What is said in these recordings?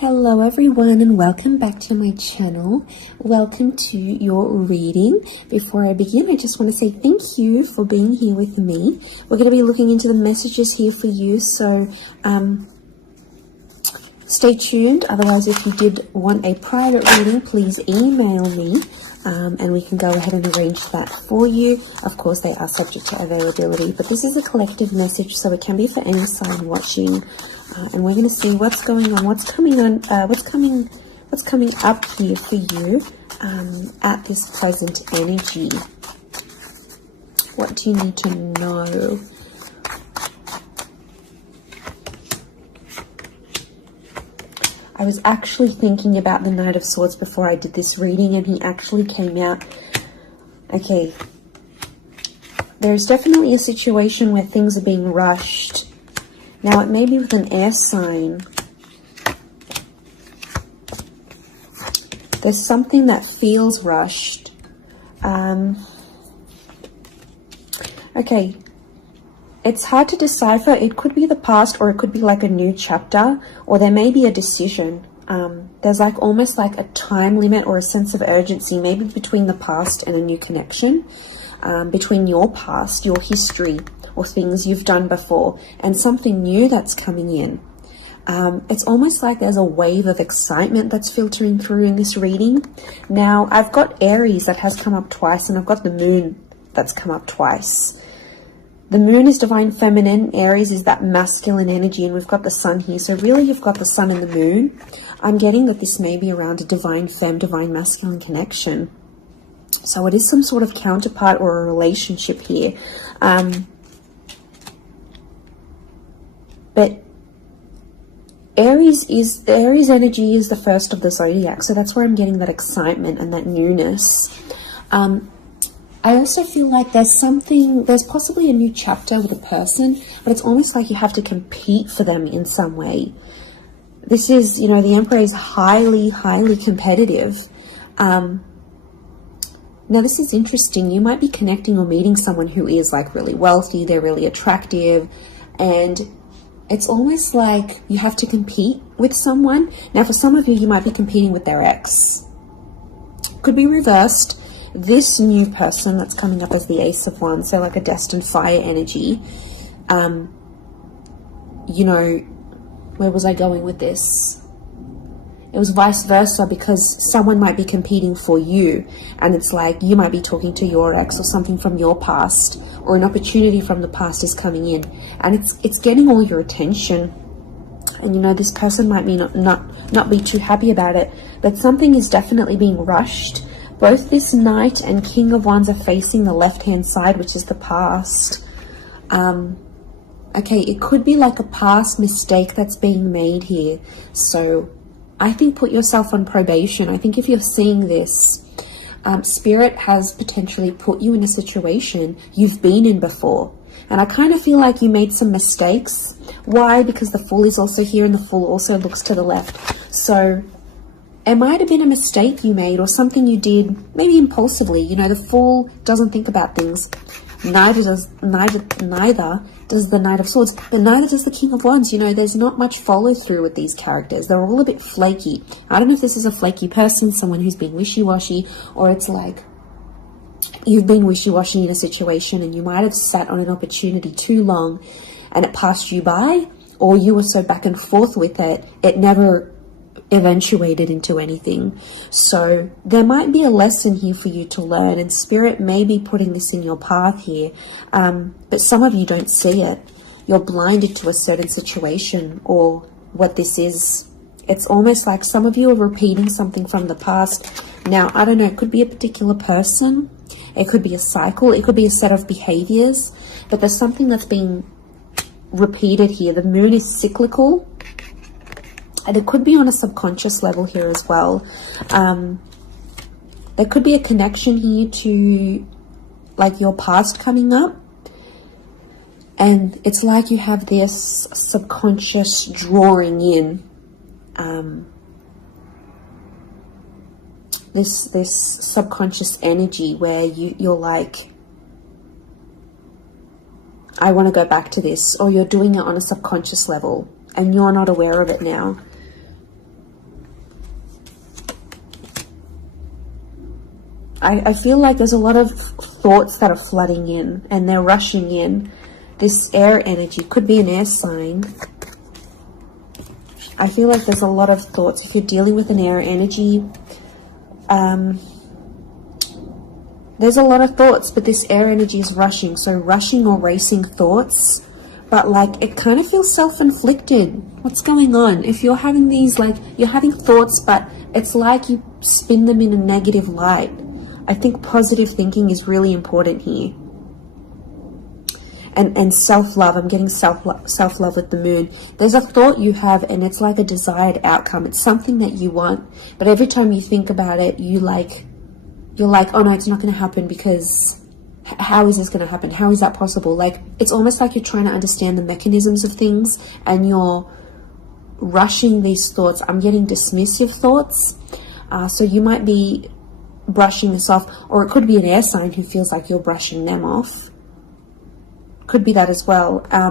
Hello everyone and welcome back to my channel. Welcome to your reading. Before I begin, I just want to say thank you for being here with me. We're going to be looking into the messages here for you, so stay tuned. Otherwise, if you did want a private reading, please email me and we can go ahead and arrange that for you. Of course, they are subject to availability, but this is a collective message, so it can be for any sign watching. And we're going to see what's going on, what's coming up here for you at this present energy. What do you need to know? I was actually thinking about the Knight of Swords before I did this reading, and he actually came out. Okay, there's definitely a situation where things are being rushed. Now, it may be with an air sign. There's something that feels rushed. Okay. It's hard to decipher. It could be the past, or it could be like a new chapter, or there may be a decision. There's like almost like a time limit or a sense of urgency, maybe between the past and a new connection, between your past, your history, or things you've done before, and something new that's coming in. It's almost like there's a wave of excitement that's filtering through in this reading. Now, I've got Aries that has come up twice, and I've got the Moon that's come up twice. The Moon is divine feminine, Aries is that masculine energy, and we've got the Sun here. So really you've got the Sun and the Moon. I'm getting that this may be around a divine femme, divine masculine connection. So it is some sort of counterpart or a relationship here. But Aries energy is the first of the zodiac, so that's where I'm getting that excitement and that newness. I also feel like there's possibly a new chapter with a person, but it's almost like you have to compete for them in some way. This is, the Emperor is highly, highly competitive. Now, this is interesting. You might be connecting or meeting someone who is like really wealthy, they're really attractive, and it's almost like you have to compete with someone. Now, for some of you, you might be competing with their ex. Could be reversed. This new person that's coming up as the Ace of Wands, so like a destined fire energy. Where was I going with this? It was vice versa, because someone might be competing for you, and it's like you might be talking to your ex or something from your past, or an opportunity from the past is coming in, and it's getting all your attention. And this person might be not be too happy about it, but something is definitely being rushed. Both this Knight and King of Wands are facing the left-hand side, which is the past. Okay, it could be like a past mistake that's being made here. So I think put yourself on probation. I think if you're seeing this, Spirit has potentially put you in a situation you've been in before. And I kind of feel like you made some mistakes. Why? Because the Fool is also here, and the Fool also looks to the left. So it might have been a mistake you made, or something you did maybe impulsively. The Fool doesn't think about things. Neither does the Knight of Swords, but neither does the King of Wands. There's not much follow through with these characters. They're all a bit flaky. I don't know if this is a flaky person, someone who's being wishy-washy, or it's like you've been wishy-washy in a situation and you might have sat on an opportunity too long and it passed you by, or you were so back and forth with it, it never eventuated into anything. So there might be a lesson here for you to learn, and Spirit may be putting this in your path here, but some of you don't see it. You're blinded to a certain situation or what this is. It's almost like some of you are repeating something from the past. Now, I don't know, it could be a particular person, it could be a cycle, it could be a set of behaviors, but there's something that's being repeated here. The Moon is cyclical, and it could be on a subconscious level here as well. There could be a connection here to like your past coming up. And it's like you have this subconscious drawing in. This subconscious energy where you're like, I want to go back to this. Or you're doing it on a subconscious level and you're not aware of it now. I feel like there's a lot of thoughts that are flooding in and they're rushing in. This air energy could be an air sign. I feel like there's a lot of thoughts. If you're dealing with an air energy, there's a lot of thoughts, but this air energy is rushing. So rushing or racing thoughts, but like it kind of feels self-inflicted. What's going on? If you're having these, like, you're having thoughts, but it's like you spin them in a negative light. I think positive thinking is really important here. And self-love. I'm getting self-love with the moon. There's a thought you have and it's like a desired outcome. It's something that you want, but every time you think about it, you're like, oh no, it's not going to happen, because how is this going to happen? How is that possible? Like, it's almost like you're trying to understand the mechanisms of things and you're rushing these thoughts. I'm getting dismissive thoughts. So you might be brushing this off, or it could be an air sign who feels like you're brushing them off. Could be that as well. I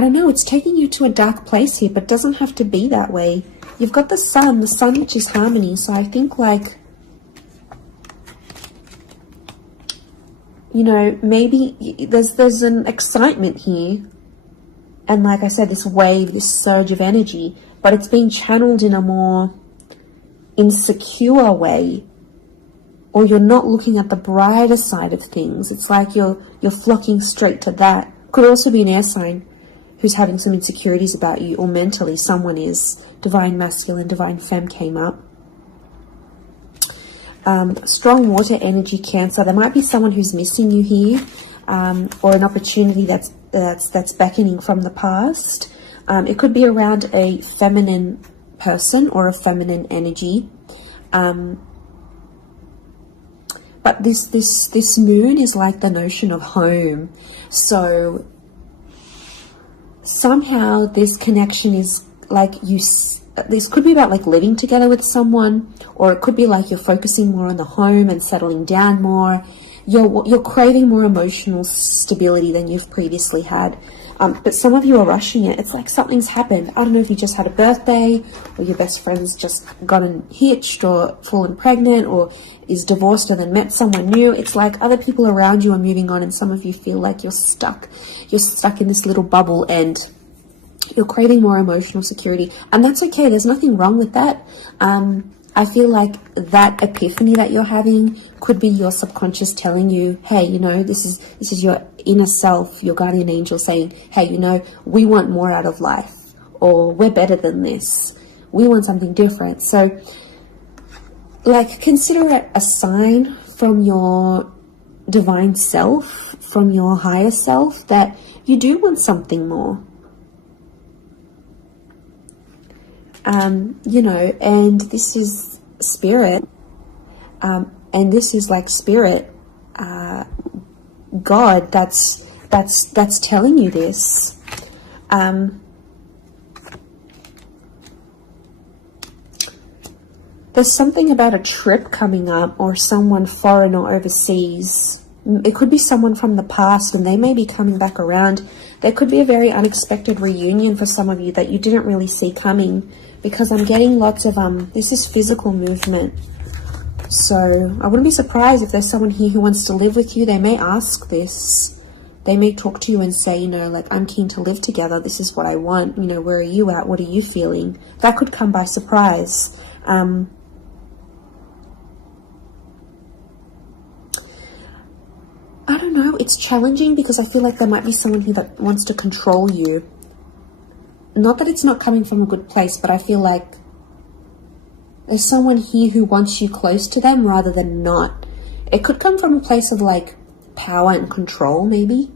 don't know, it's taking you to a dark place here, but it doesn't have to be that way. You've got the sun which is harmony. So I think, like, you know, maybe there's an excitement here. And like I said, this wave, this surge of energy, but it's being channeled in a more insecure way. Or you're not looking at the brighter side of things. It's like you're flocking straight to that. Could also be an air sign who's having some insecurities about you, or mentally someone is. Divine masculine, divine femme came up. Strong water energy, Cancer. There might be someone who's missing you here, or an opportunity that's beckoning from the past. It could be around a feminine person or a feminine energy. But this moon is like the notion of home. So somehow this connection is like this could be about like living together with someone, or it could be like you're focusing more on the home and settling down more. You're craving more emotional stability than you've previously had. But some of you are rushing it. It's like something's happened. I don't know if you just had a birthday, or your best friend's just gotten hitched or fallen pregnant, or is divorced and then met someone new. It's like other people around you are moving on, and some of you feel like you're stuck. You're stuck in this little bubble and you're craving more emotional security. And that's okay. There's nothing wrong with that. I feel like that epiphany that you're having could be your subconscious telling you, hey, you know, this is your inner self, your guardian angel saying, hey, you know, we want more out of life, or we're better than this. We want something different. So, like, consider it a sign from your divine self, from your higher self, that you do want something more. You know, and this is spirit, and this is like spirit, God, that's telling you this. There's something about a trip coming up, or someone foreign or overseas. It could be someone from the past and they may be coming back around. There could be a very unexpected reunion for some of you that you didn't really see coming, because I'm getting lots of, this is physical movement. So I wouldn't be surprised if there's someone here who wants to live with you. They may ask this. They may talk to you and say, you know, like, I'm keen to live together. This is what I want. You know, where are you at? What are you feeling? That could come by surprise. I don't know. It's challenging because I feel like there might be someone here that wants to control you. Not that it's not coming from a good place, but I feel like there's someone here who wants you close to them rather than not. It could come from a place of like power and control, maybe.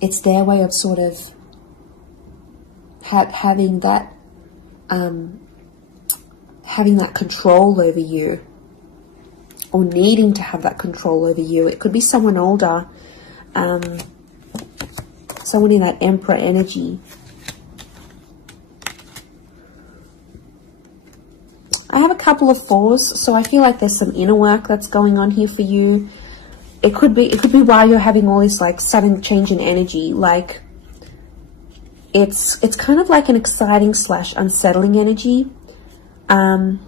It's their way of sort of having that control over you, or needing to have that control over you. It could be someone older, someone in that Emperor energy. I have a couple of fours, so I feel like there's some inner work that's going on here for you. It could be why you're having all this like sudden change in energy. Like, It's kind of like an exciting / unsettling energy, but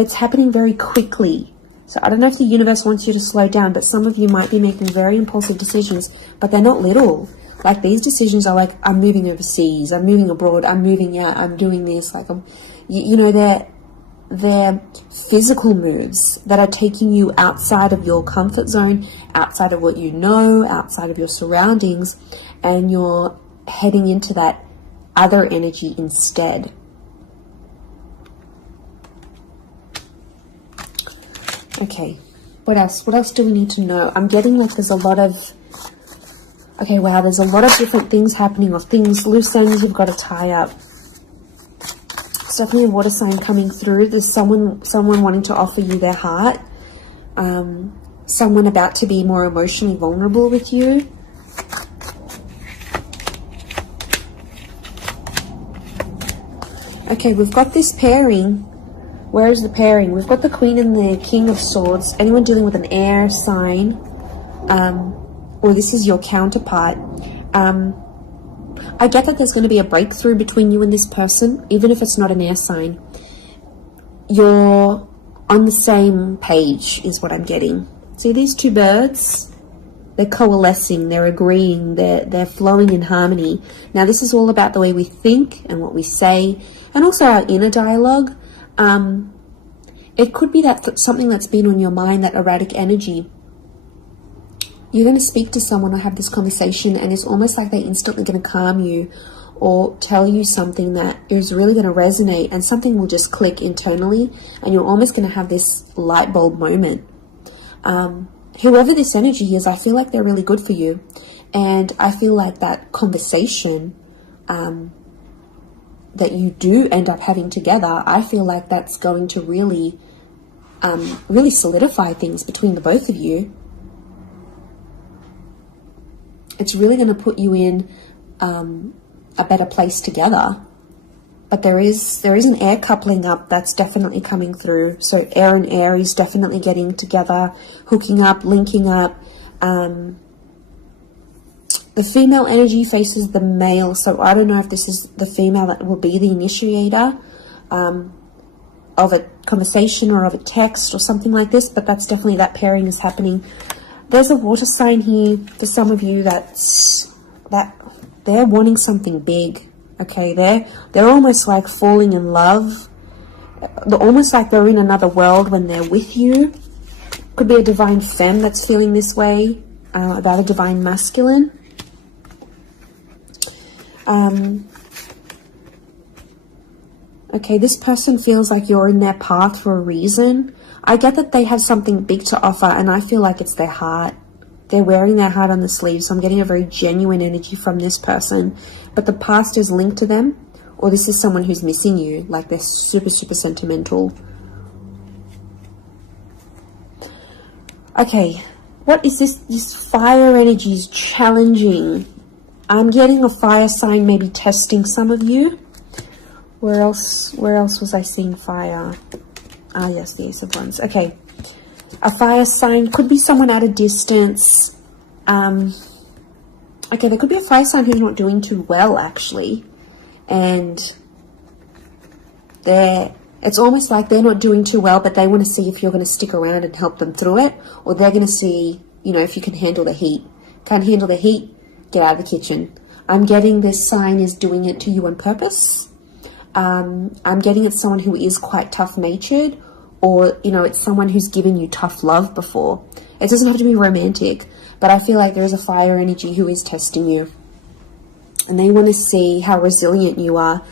it's happening very quickly. So I don't know if the universe wants you to slow down, but some of you might be making very impulsive decisions, but they're not little. Like, these decisions are like, I'm moving overseas, I'm moving abroad, I'm moving out, I'm doing this. Like, you know, they're physical moves that are taking you outside of your comfort zone, outside of what you know, outside of your surroundings, and you're heading into that other energy instead. Okay, what else? What else do we need to know? I'm getting like there's a lot of... Okay, wow, there's a lot of different things happening, or things, loose ends you've got to tie up. It's definitely a water sign coming through. There's someone wanting to offer you their heart. Someone about to be more emotionally vulnerable with you. Okay, we've got this pairing. Where is the pairing? We've got the Queen and the King of Swords. Anyone dealing with an air sign, or this is your counterpart. I get that there's going to be a breakthrough between you and this person, even if it's not an air sign. You're on the same page is what I'm getting. See these two birds? They're coalescing, they're agreeing, they're flowing in harmony. Now this is all about the way we think and what we say, and also our inner dialogue. It could be that something that's been on your mind, that erratic energy. You're going to speak to someone or have this conversation, and it's almost like they're instantly going to calm you or tell you something that is really going to resonate, and something will just click internally, and you're almost going to have this light bulb moment. Whoever this energy is, I feel like they're really good for you. And I feel like that conversation that you do end up having together, I feel like that's going to really, really solidify things between the both of you. It's really going to put you in a better place together. But there is an air coupling up that's definitely coming through. So air and Aries definitely getting together, hooking up, linking up. The female energy faces the male. So I don't know if this is the female that will be the initiator of a conversation or of a text or something like this. But that's definitely, that pairing is happening. There's a water sign here for some of you that they're wanting something big. Okay, they're almost like falling in love. They're almost like they're in another world when they're with you. Could be a divine femme that's feeling this way about a divine masculine. Okay, this person feels like you're in their path for a reason. I get that they have something big to offer, and I feel like it's their heart. They're wearing their heart on the sleeve, so I'm getting a very genuine energy from this person. But the past is linked to them, or this is someone who's missing you, like they're super, super sentimental. Okay, what is this? This fire energy is challenging. I'm getting a fire sign maybe testing some of you. Where else was I seeing fire? Ah, yes, the Ace of Wands. Okay. A fire sign could be someone at a distance. Okay, there could be a fire sign who's not doing too well, actually. And it's almost like they're not doing too well, but they want to see if you're going to stick around and help them through it. Or they're going to see, you know, if you can handle the heat. Can't handle the heat? Get out of the kitchen. I'm getting this sign is doing it to you on purpose. I'm getting it's someone who is quite tough-natured, or, you know, it's someone who's given you tough love before. It doesn't have to be romantic, but I feel like there is a fire energy who is testing you. And they want to see how resilient you are,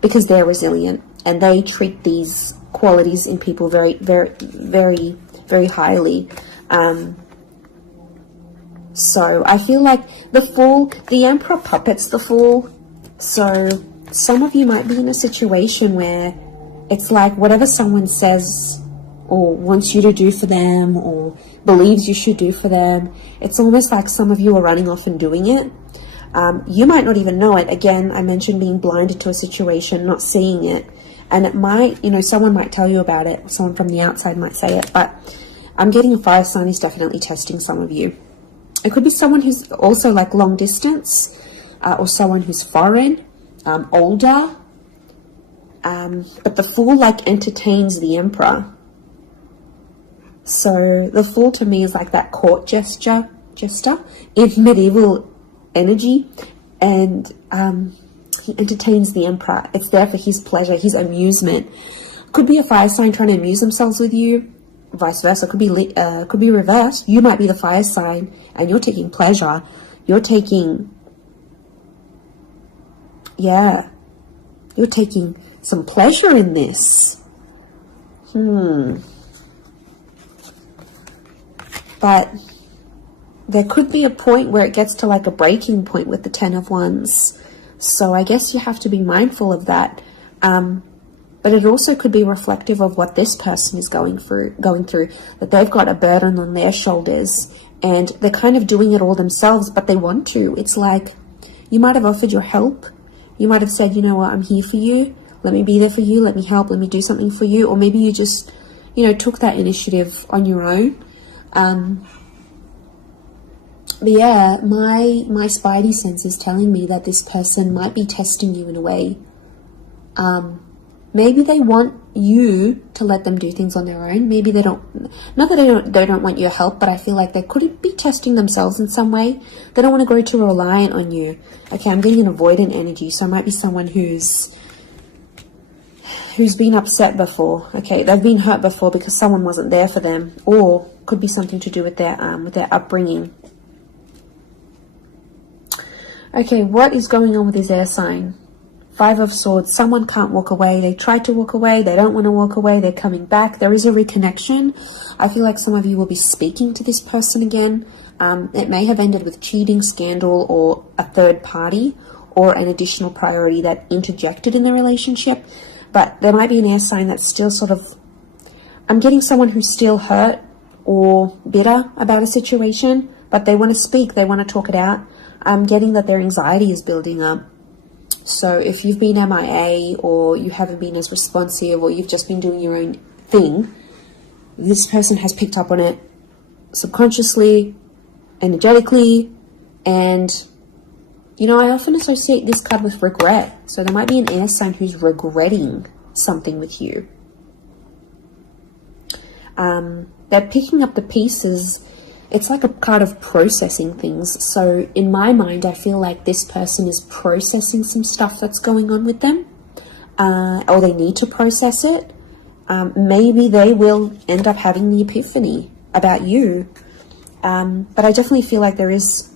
because they're resilient. And they treat these qualities in people very, very, very, very highly. So I feel like the Fool, the Emperor puppets the Fool. So some of you might be in a situation where it's like whatever someone says or wants you to do for them or believes you should do for them, it's almost like some of you are running off and doing it. You might not even know it. Again, I mentioned being blinded to a situation, not seeing it. And it might, you know, someone might tell you about it. Someone from the outside might say it. But I'm getting a fire sign is definitely testing some of you. It could be someone who's also like long distance. or someone who's foreign, older. But the Fool like entertains the Emperor. So the Fool to me is like that court jester in medieval energy, and he entertains the Emperor. It's there for his pleasure, his amusement. Could be a fire sign trying to amuse themselves with you, vice versa. Could be reversed. You might be the fire sign and you're taking pleasure. You're taking some pleasure in this. But there could be a point where it gets to like a breaking point with the Ten of Wands. So I guess you have to be mindful of that. But it also could be reflective of what this person is going through, that they've got a burden on their shoulders and they're kind of doing it all themselves, but they want to. It's like you might have offered your help. You might have said, you know what, I'm here for you. Let me be there for you. Let me help. Let me do something for you. Or maybe you just, took that initiative on your own. But yeah, my spidey sense is telling me that this person might be testing you in a way. Maybe they want you to let them do things on their own. Maybe they don't, not that they don't want your help, but I feel like they could be testing themselves in some way. They don't want to grow too reliant on you. Okay, I'm getting an avoidant energy, so it might be someone who's been upset before. Okay, they've been hurt before because someone wasn't there for them, or could be something to do with their upbringing. Okay, what is going on with this air sign? Five of Swords. Someone can't walk away. They tried to walk away. They don't want to walk away. They're coming back. There is a reconnection. I feel like some of you will be speaking to this person again. It may have ended with cheating, scandal, or a third party, or an additional priority that interjected in the relationship. But there might be an air sign that's still sort of... I'm getting someone who's still hurt or bitter about a situation, but they want to speak. They want to talk it out. I'm getting that their anxiety is building up. So if you've been MIA, or you haven't been as responsive, or you've just been doing your own thing, this person has picked up on it subconsciously, energetically, and I often associate this card with regret. So there might be an air sign who's regretting something with you. They're picking up the pieces. It's like a card of processing things. So in my mind, I feel like this person is processing some stuff that's going on with them, or they need to process it. Maybe they will end up having the epiphany about you. But I definitely feel like there is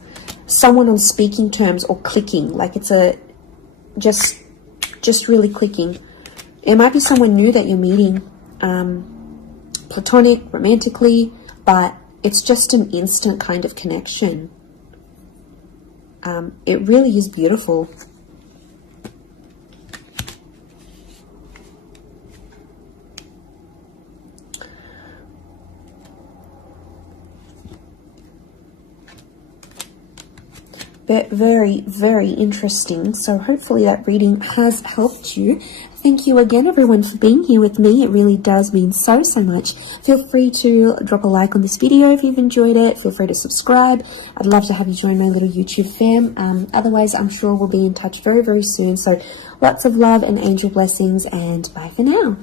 someone on speaking terms or clicking, like it's just really clicking. It might be someone new that you're meeting, platonic, romantically, but it's just an instant kind of connection. It really is beautiful. But very, very interesting. So hopefully that reading has helped you. Thank you again, everyone, for being here with me. It really does mean so much. Feel free to drop a like on this video if you've enjoyed it. Feel free to subscribe. I'd love to have you join my little YouTube fam. Otherwise, I'm sure we'll be in touch very, very soon. So lots of love and angel blessings, and bye for now.